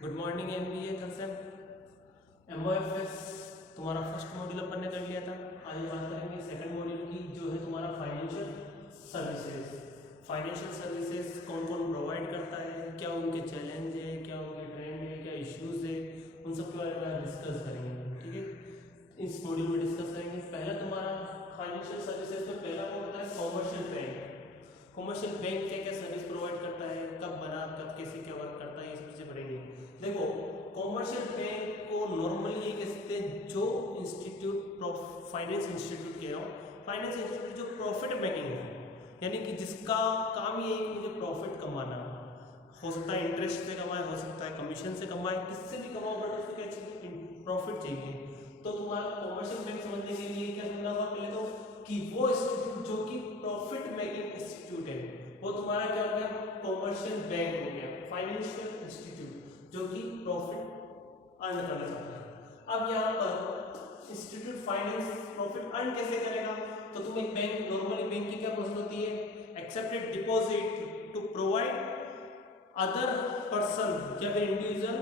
Good morning MBA concept MOFs तुम्हारा first module अपन ने कर लिया था। आज बात करेंगे सेकंड मॉड्यूल की, जो है तुम्हारा फाइनेंशियल सर्विसेज। फाइनेंशियल सर्विसेज कौन कौन प्रोवाइड करता है, क्या उनके चैलेंज है, क्या उनके ट्रेंड है, क्या इश्यूज है, उन सब के बारे में डिस्कस करेंगे। ठीक है, इस मॉड्यूल में डिस्कस करेंगे। पहला तुम्हारा फाइनेंशियल सर्विसेज में पहला कौन होता है, कॉमर्शियल बैंक। कॉमर्शियल बैंक क्या क्या सर्विस प्रोवाइड करता है, कब बना, कब कैसे क्या वर्क करता है, ये सब चीजें पढ़ेंगे। देखो, कॉमर्शियल बैंक को नॉर्मली ये कहते हैं जो इंस्टीट्यूट फाइनेंस इंस्टीट्यूट कह रहा हूँ, फाइनेंस इंस्टीट्यूट जो प्रॉफिट मेकिंग है, यानी कि जिसका काम ये है कि मुझे प्रॉफिट कमाना। हो सकता है इंटरेस्ट से कमाए, हो सकता है कमीशन से कमाए, किससे भी कमाओ, बट उसको क्या चाहिए, प्रॉफिट चाहिए। तो तुम्हारा कॉमर्शियल बैंक समझने के लिए क्या समझना होगा, पहले तो कि वो इंस्टीट्यूट जो कि प्रॉफिट मेकिंग इंस्टीट्यूट है, वो तुम्हारा क्या हो गया, कॉमर्शियल बैंक हो गया। फाइनेंशियल इंस्टीट्यूट जो कि प्रॉफिट अर्न करना चाहता है। अब यहाँ पर इंस्टीट्यूट फाइनेंस प्रॉफिट अर्न कैसे करेगा, तो तुम एक बैंक, नॉर्मली बैंक की क्या प्रोसेस होती है, accepted deposit to provide other person या फिर इंडिविजुअल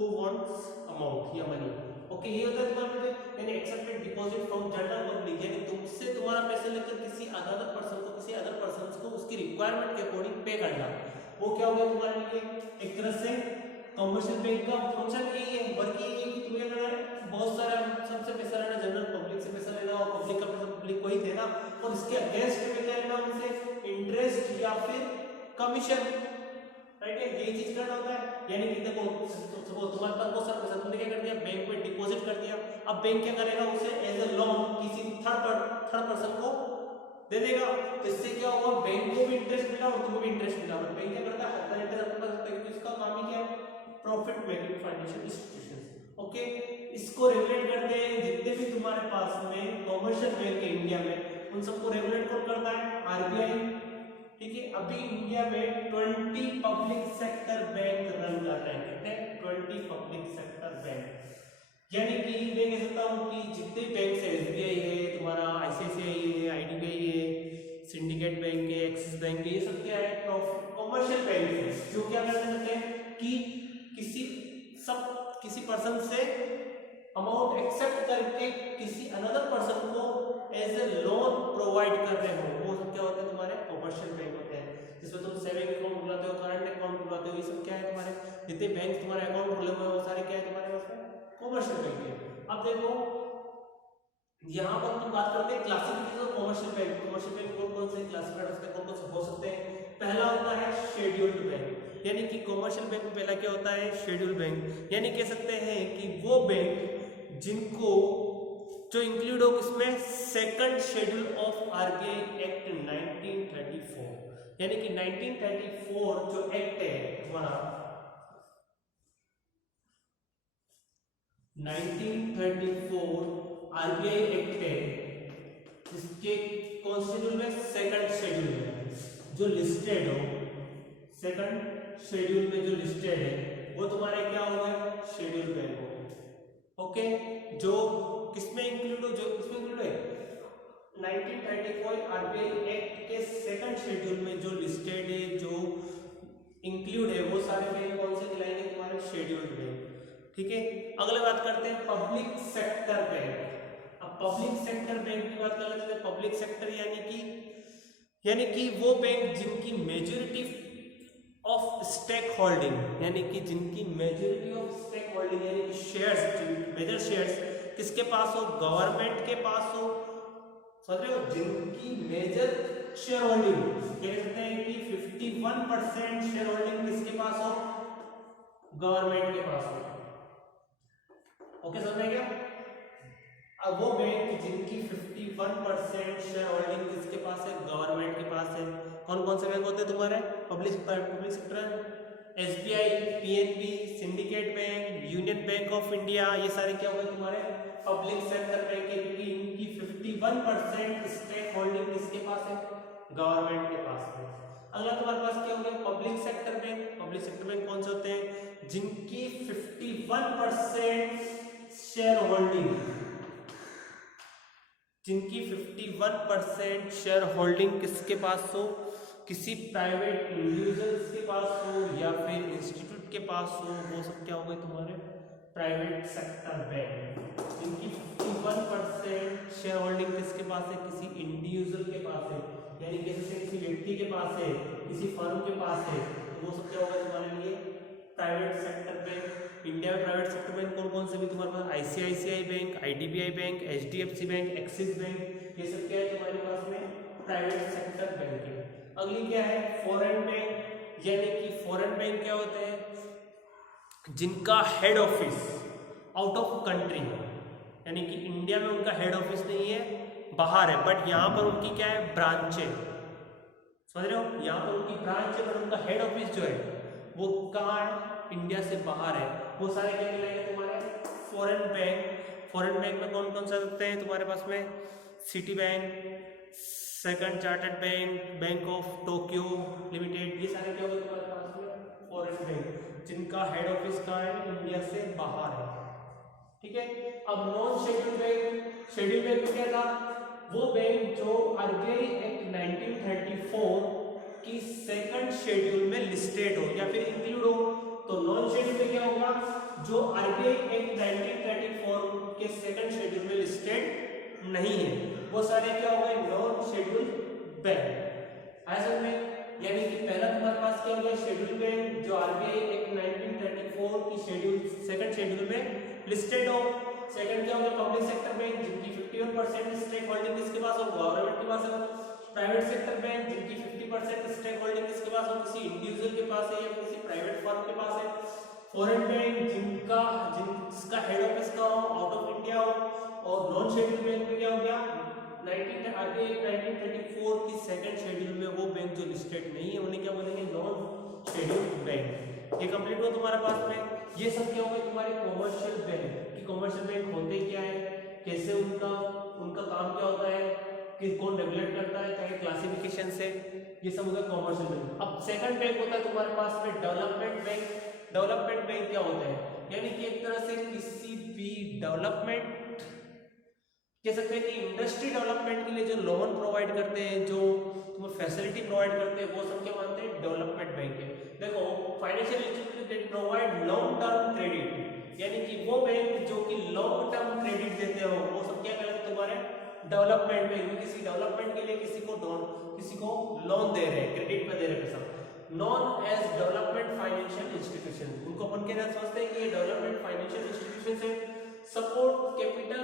हु वांट्स अमाउंट या मनी। ओके, ये होता है तुम्हारा, यानी accepted deposit from general public, यानी तुमसे तुम्हारा पैसे लेकर किसी अदर पर्सन को, किसी अदर पर्सन को उसकी रिक्वायरमेंट के अकॉर्डिंग पे करना, वो क्या हो गया तुम्हारे लिए एक तरह से कमर्शियल बैंक का फंक्शन यही है, वर्क यही है कि तुम्हें क्या करना है, बहुत सारा सबसे पैसा लेना, जनरल पब्लिक से पैसा लेना, और पब्लिक का पैसा पब्लिक को ही देना, और इसके अगेंस्ट में क्या लेना उनसे, इंटरेस्ट या फिर कमीशन। राइट है, यही चीज करना होता है। यानी कि देखो, तुम्हारे पास बहुत सारा पैसा, तुमने क्या कर दिया, बैंक में डिपॉजिट कर दिया। अब बैंक क्या करेगा, उसे एज ए लोन किसी थर्ड पर्सन को दे देगा। तो इससे क्या होगा, बैंक को भी इंटरेस्ट मिला और तुम्हें भी इंटरेस्ट मिला। बट बैंक क्या करता है, अपना इंटरेस्ट अपना रखता है, क्योंकि इसका काम ही क्या है, profit making financial institutions. Okay, इसको रेगुलेट करते हैं जितने भी तुम्हारे पास में कॉमर्शियल बैंक है इंडिया में, उन सबको रेगुलेट कौन करता है, आरबीआई। ठीक है, अभी इंडिया में 20 पब्लिक सेक्टर बैंक रन कर रहे हैं। कितने, 20 पब्लिक सेक्टर बैंक। यानी कि मैं कह सकता हूं कि जितने बैंक है, एसबीआई है, तुम्हारा आईसीआईसीआई है, आईडीबीआई है, सिंडिकेट बैंक है, एक्सिस बैंक है, ये सब क्या है, कॉमर्शियल बैंक है, जो क्या करते हैं कि किसी पर्सन से अमाउंट एक्सेप्ट करके किसी अनदर पर्सन को एज ए लोन प्रोवाइड कर रहे हो, वो सब क्या होते हैं, तुम्हारे कॉमर्शियल बैंक होते हैं। जिसमें तुम सेविंग अकाउंट खुलाते हो, करंट अकाउंट खुलाते हो, ये सब क्या है, तुम्हारे जितने बैंक तुम्हारे अकाउंट खुले हुए हैं वो सारे क्या है, तुम्हारे पास में कॉमर्शियल बैंक है। अब देखो, यहाँ पर हम बात करते हैं classification of commercial bank. Commercial bank कौन कौन से क्लासिफाइड होते हैं, कौन कौन से हो सकते हैं। पहला होता है शेड्यूल्ड बैंक, यानी कि कॉमर्शियल बैंक में पहला क्या होता है, शेड्यूल्ड बैंक, यानी कह सकते हैं कि वो बैंक जिनको जो इंक्लूड हो इसमें second schedule of RBI act 1934, यानी कि 1934 जो एक्ट है तुम्हारा 1934 आरबीआई एक्ट है, इसके कॉन्स्टिट्यूशन में सेकंड शेड्यूल में जो लिस्टेड हो, सेकंड शेड्यूल में जो लिस्टेड है वो तुम्हारे क्या होगा, शेड्यूल बैंक हो। ओके, जो किसमें इंक्लूड हो, जो किसमें इंक्लूड है, 1934 आरबीआई एक्ट के सेकंड शेड्यूल में जो लिस्टेड है, जो इंक्लूड है, वो सारे बैंक कौन से कहलाएंगे, तुम्हारे शेड्यूल्ड बैंक। ठीक है, अगले बात करते हैं पब्लिक सेक्टर बैंक। अब पब्लिक सेक्टर बैंक की बात कर लेते हैं। पब्लिक सेक्टर यानी कि वो बैंक जिनकी मेजॉरिटी ऑफ स्टेक होल्डिंग, यानी कि जिनकी मेजॉरिटी ऑफ स्टेक होल्डिंग, यानी कि शेयर्स, मेजर शेयर्स किसके पास हो, गवर्नमेंट के पास हो। समझ रहे हो, जिनकी मेजर शेयर होल्डिंग, कह सकते हैं कि 51% शेयर होल्डिंग किसके पास हो, गवर्नमेंट के पास हो। ओके, समझ में क्या। अब वो बैंक जिनकी 51% शेयर होल्डिंग किसके पास है, गवर्नमेंट के पास है। कौन कौन से बैंक होते हैं तुम्हारे, public sector, SBI, PNB, syndicate bank, union bank of India, ये सारे क्या होंगे तुम्हारे पब्लिक सेक्टर बैंक है, क्योंकि इनकी 51% स्टेक होल्डिंग किसके पास है, गवर्नमेंट के पास है। अगला तुम्हारे पास क्या हो गया, public sector bank. Public sector bank कौन से होते हैं, जिनकी 51% शेयर होल्डिंग, जिनकी 51% शेयर होल्डिंग किसके पास हो, किसी प्राइवेट इंडिविजुअल्स के पास हो या फिर इंस्टीट्यूट के पास हो, वो सब क्या हो गए तुम्हारे प्राइवेट सेक्टर बैंक। इनकी 51% शेयर होल्डिंग किसके पास है, किसी इंडिविजुअल के पास है, यानी किसी व्यक्ति के पास है, किसी फर्म के पास है, तो वो सब क्या होगा तुम्हारे लिए प्राइवेट सेक्टर बैंक। इंडिया में प्राइवेट सेक्टर बैंक कौन कौन से भी तुम्हारे पास, ICICI bank, IDBI bank, HDFC bank, Axis bank, ये सब क्या है तुम्हारे पास में प्राइवेट सेक्टर बैंक है। अगली क्या है फॉरेन बैंक, यानी कि फॉरेन बैंक क्या होते हैं जिनका head office out of country हो, यानी कि इंडिया में उनका हेड ऑफिस नहीं है, बाहर है, बट यहाँ पर उनकी क्या है ब्रांच है, समझ रहे हो, यहाँ पर उनकी ब्रांच है पर उनका हेड ऑफिस जो है वो कहाँ है, इंडिया से बाहर है। वो सारे क्या कहलाएंगे तुम्हारे फॉरेन बैंक। फॉरेन बैंक में कौन कौन सा सकते हैं तुम्हारे पास में, city bank, second chartered bank, bank of Tokyo limited, ये सारे क्या होंगे तुम्हारे पास में फॉरेन बैंक, जिनका हेड ऑफिस कहाँ है, इंडिया से बाहर है। ठीक है, अब non schedule bank, schedule bank में क्या था, वो बैंक जो आरबीआई एक्ट 1934 की सेकंड शेड्यूल में लिस्टेड हो या फिर इंक्लूड हो। तो नॉन शेड्यूल में क्या होगा, जो आरबीआई एक्ट 1934 के सेकंड शेड्यूल में लिस्टेड नहीं है, वो सारे क्या हो गए नॉन शेड्यूल बैंक। ऐसा में यानी कि पहला तुम्हारे पास क्या हो गया शेड्यूल बैंक जो आरबीआई एक्ट 1934 की शेड्यूल सेकंड शेड्यूल में लिस्टेड हो। सेकंड क्या हो गया पब्लिक सेक्टर बैंक जिनकी 51% स्टेक होल्डिंग किसके पास हो, गवर्नमेंट के पास है। प्राइवेट सेक्टर बैंक जिनकी 50% स्टेक होल्डिंग किसके पास हो, किसी इंडिविजुअल के पास है या किसी प्राइवेट फर्म के पास है। फॉरेन बैंक जिसका हेड ऑफिस का हो, आउट ऑफ इंडिया हो। और नॉन शेड्यूल बैंक में क्या हो गया 1934 की सेकंड शेड्यूल में वो बैंक जो लिस्टेड नहीं है उन्हें क्या बोलेंगे नॉन शेड्यूल बैंक। ये कंप्लीट हुआ तुम्हारे पास में। ये सब क्या हो गए तुम्हारे कॉमर्शियल बैंक कि कॉमर्शियल बैंक होते क्या है, कैसे उनका काम क्या होता है, कि कौन रेगुलेट करता है, क्या क्लासिफिकेशन से, ये सब हो गया कॉमर्शियल बैंक। अब सेकंड बैंक होता है तुम्हारे पास में डेवलपमेंट बैंक। डेवलपमेंट बैंक क्या होता है, यानी कि एक तरह से किसी भी डेवलपमेंट कह सकते हैं कि इंडस्ट्री डेवलपमेंट के लिए जो लोन प्रोवाइड करते हैं, जो तुम्हें फैसिलिटी प्रोवाइड करते हैं, वो सब क्या मानते हैं डेवलपमेंट बैंक है। देखो financial institution provide long term credit, यानी कि वो बैंक जो कि लॉन्ग टर्म क्रेडिट देते हो वो सब क्या कहते हैं तुम्हारे डेवलपमेंट बैंक। किसी डेवलपमेंट के लिए किसी को लोन दे रहे हैं, क्रेडिट पे दे रहे हैं पैसा, non as development financial institution. उनको अपन के नाम समझते हैं कि ये डेवलपमेंट फाइनेंशियल इंस्टीट्यूशन से सपोर्ट कैपिटल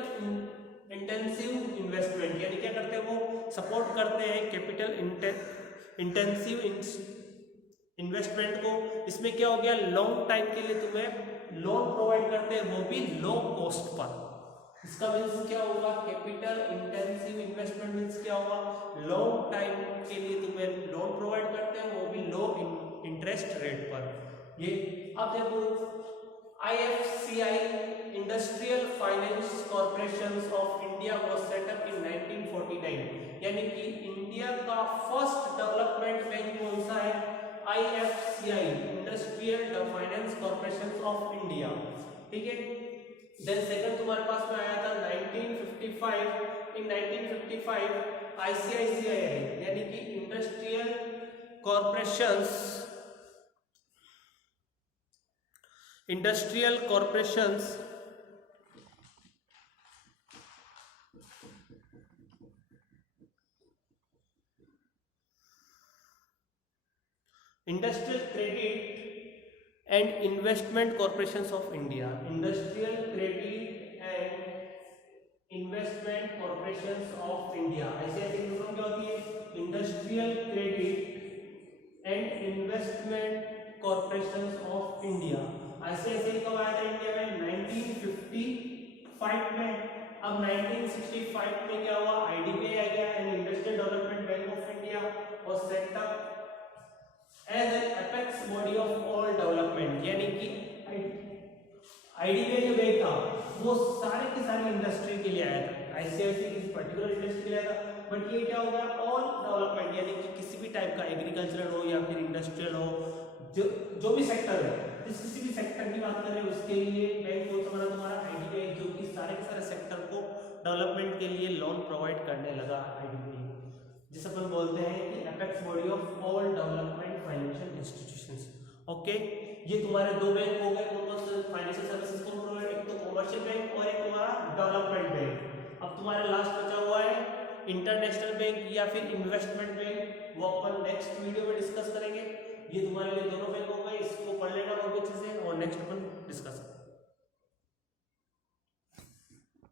इंटेंसिव इन्वेस्टमेंट, यानी क्या करते हैं वो सपोर्ट करते हैं कैपिटल इंटेंसिव इन्वेस्टमेंट को। इसमें क्या हो गया लॉन्ग टाइम के लिए तुम्हें लोन प्रोवाइड करते हैं, वो भी लो कॉस्ट पर। इसका मीन्स क्या होगा कैपिटल इंटेंसिव इन्वेस्टमेंट मीन्स क्या होगा लॉन्ग टाइम के लिए तुम्हें लोन प्रोवाइड करते हैं, वो भी लो इंटरेस्ट रेट पर। ये अब देखो IFCI industrial finance corporation of India was set up in 1949, यानी कि इंडिया का फर्स्ट डेवलपमेंट बैंक कौन सा है IFCI industrial finance corporation of India. ठीक है, देन सेकंड तुम्हारे पास में आया था 1955। इन 1955 ICICI यानी कि industrial corporations industrial credit and investment corporation of India. Industrial credit and investment corporation of India, ऐसे क्या होती है industrial credit and investment corporation of India. ऐसे कब आया था इंडिया में 1955 में। अब 1965 में क्या हुआ IDBI आ गया यानी industrial development bank of India और set up as an apex body of all development, यानी कि IDBI जो बैंक था वो सारे के सारे इंडस्ट्री के लिए आया था, ICICI किसी पर्टिकुलर इंडस्ट्री के लिए आया था, बट ये क्या हो गया ऑल डेवलपमेंट, यानी कि किसी भी टाइप का एग्रीकल्चरल हो या फिर इंडस्ट्रियल हो, जो भी सेक्टर है, किसी भी सेक्टर की बात करें उसके लिए बैंक कौन सा बना तुम्हारा IDBI, जो कि सारे के सारे सेक्टर को डेवलपमेंट के लिए लोन प्रोवाइड करने लगा IDBI, जिसे अपन बोलते हैं कि apex body of all development financial institutions. Okay, ये तुम्हारे दो बैंक हो गए कौन कौन से फाइनेंशियल सर्विसेज को प्रोवाइड, एक तो कमर्शियल बैंक और एक तुम्हारा डेवलपमेंट बैंक। अब तुम्हारे लास्ट बचा हुआ है इंटरनेशनल बैंक या फिर इन्वेस्टमेंट बैंक, वो अपन नेक्स्ट वीडियो में डिस्कस करेंगे। ये तुम्हारे लिए दोनों बैंक